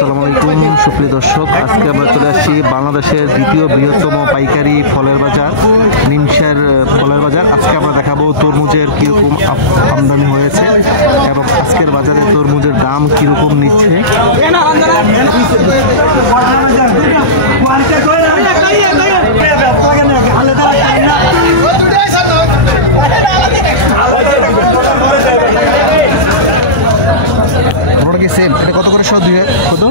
আসসালামু আলাইকুম সুপ্রিয় দর্শক, আজকে আমরা চলে আসছি বাংলাদেশের দ্বিতীয় বৃহত্তম পাইকারি ফলের বাজার নিমসার ফলের বাজার। আজকে আমরা দেখাবো তরমুজের কীরকম আমদানি হয়েছে এবং আজকের বাজারে তরমুজের দাম কীরকম নিচ্ছে। কি সেম এটা কত করে কত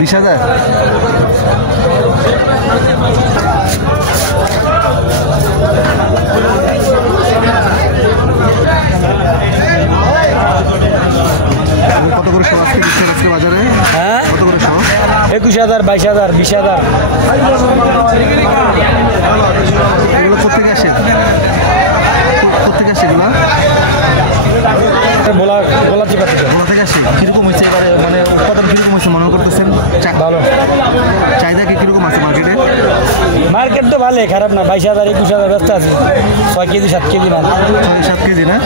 20,000। কত করে সব আজকে বাজারে? হ্যাঁ, কত করে সব? 21,000, 22,000, 20,000। এগুলো কোথেকে আসে? কোথেকে আসে এগুলো? বলা থেকে আসে। কিরকম হয়েছে এবারে, মানে উৎপাদন কিরকম হয়েছে মনে করতেছেন? ভালো। চাহিদা কি কিরকম আছে মার্কেটে? মার্কেট তো ভালোই, খারাপ না। 22,000, 21,000 ব্যস্ত আছে। 6 কেজি 7 কেজি মাল। 6-7 কেজি না?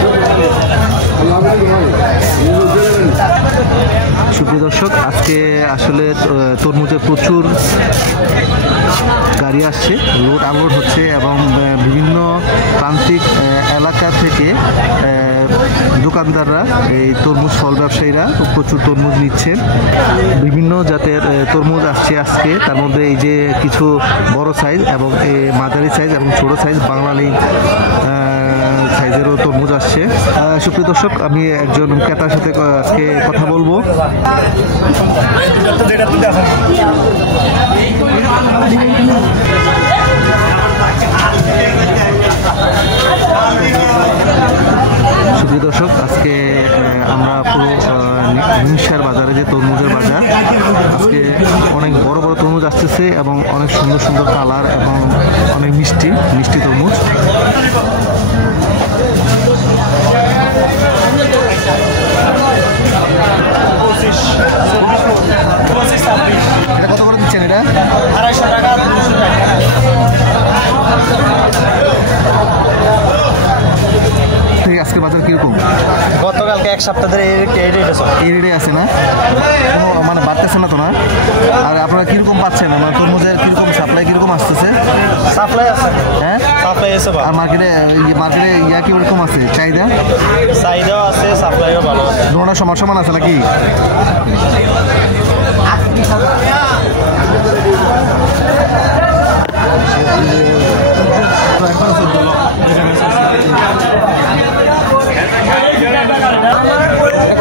সুপ্রিয় দর্শক, আজকে আসলে তরমুজে প্রচুর গাড়ি আসছে, লোড আনলোড হচ্ছে এবং বিভিন্ন প্রান্তিক এলাকা থেকে দোকানদাররা এই তরমুজ ফল ব্যবসায়ীরা প্রচুর তরমুজ নিচ্ছেন। বিভিন্ন জাতের তরমুজ আসছে আজকে, তার মধ্যে এই যে কিছু বড় সাইজ এবং মাঝারি সাইজ এবং ছোট সাইজ বাংলালি সাইজেরও তরমুজ আসছে। সুপ্রিয় দর্শক, আমি একজন ক্রেতার সাথে আজকে কথা বলবো। সুপ্রিয় দর্শক, আজকে আমরা পুরো নিমসার বাজারে যে তরমুজের বাজার, আজকে অনেক বড় বড় তরমুজ আসতেছে এবং অনেক সুন্দর সুন্দর কালার এবং অনেক মিষ্টি মিষ্টি তরমুজ। এটা কত করে দিচ্ছেন? এটা 250 টাকা, 200 টাকা। আজকে বাজার কিরকম? গতকালকে এক সপ্তাহ ধরে এই রেটে আছে না? কোনো মানে বাড়তেছে না তো না? আর আপনারা কিরকম পাচ্ছেন? মানে তরমুজের কিরকম সাপ্লাই কিরকম আসতেছে? সাপ্লাই আছে। হ্যাঁ, সাপ্লাই আছে। আর মার্কেটে ইয়া কিরকম আছে চাহিদা? চাহিদাও আছে, সাপ্লাইও ভালো আছে। দুটোটা সমান সমান আছে নাকি?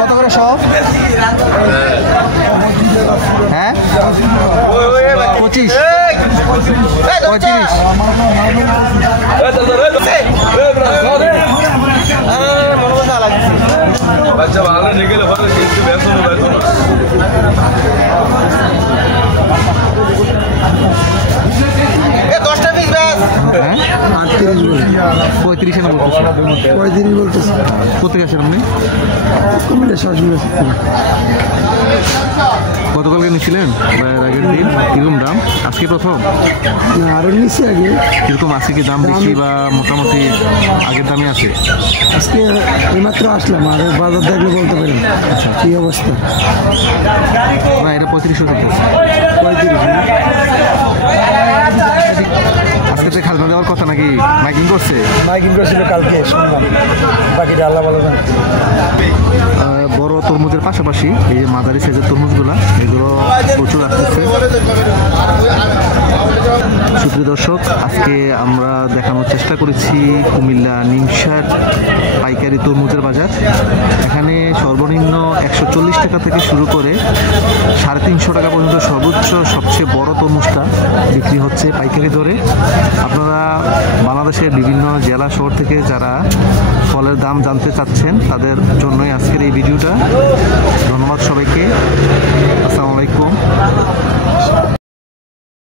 কত করে সব? হ্যাঁ, 25, 35। বাচ্চা ভালো নিয়ে গেলে ভালো কিন্তু বেতন বেতন কোথেকে আসেন আপনি? গতকালকে নিচ্ছিলেন আগের দিন, কিরকম দাম? আজকে প্রথম? আরো নিচ্ছি আগে। কিরকম আজকে কি দাম বেশি বা মোটামুটি আগের দামই আছে? আজকে এইমাত্র আসলাম, আর বাজার দেখলে বলতে পারেন কি অবস্থা। না, এটা 3500 টাকা। 35। আজকে তো খাজনা দেওয়ার কথা নাকি? মাইকিং করছে? মাইকিং করেছিল কালকে, শুনলাম। বাকিটা আল্লাহ ভালো জানে। বড় তরমুজের পাশাপাশি এই যে মাঝারি সাইজের তরমুজগুলো, এগুলো প্রচুর আসতেছে। সুপ্রিয় দর্শক, আজকে আমরা দেখানোর চেষ্টা করেছি কুমিল্লা নিমসার পাইকারি তরমুজের বাজার। এখানে সর্বনিম্ন 140 টাকা থেকে শুরু করে 350 টাকা পর্যন্ত সর্বোচ্চ সবচেয়ে বড় তরমুজটা বিক্রি হচ্ছে পাইকারি দরে। আপনারা বাংলাদেশের বিভিন্ন জেলা শহর থেকে যারা ফলের দাম জানতে চাচ্ছেন তাদের জন্যই আজকের এই ভিডিওটা। ধন্যবাদ সবাইকে। আসসালামু আলাইকুম।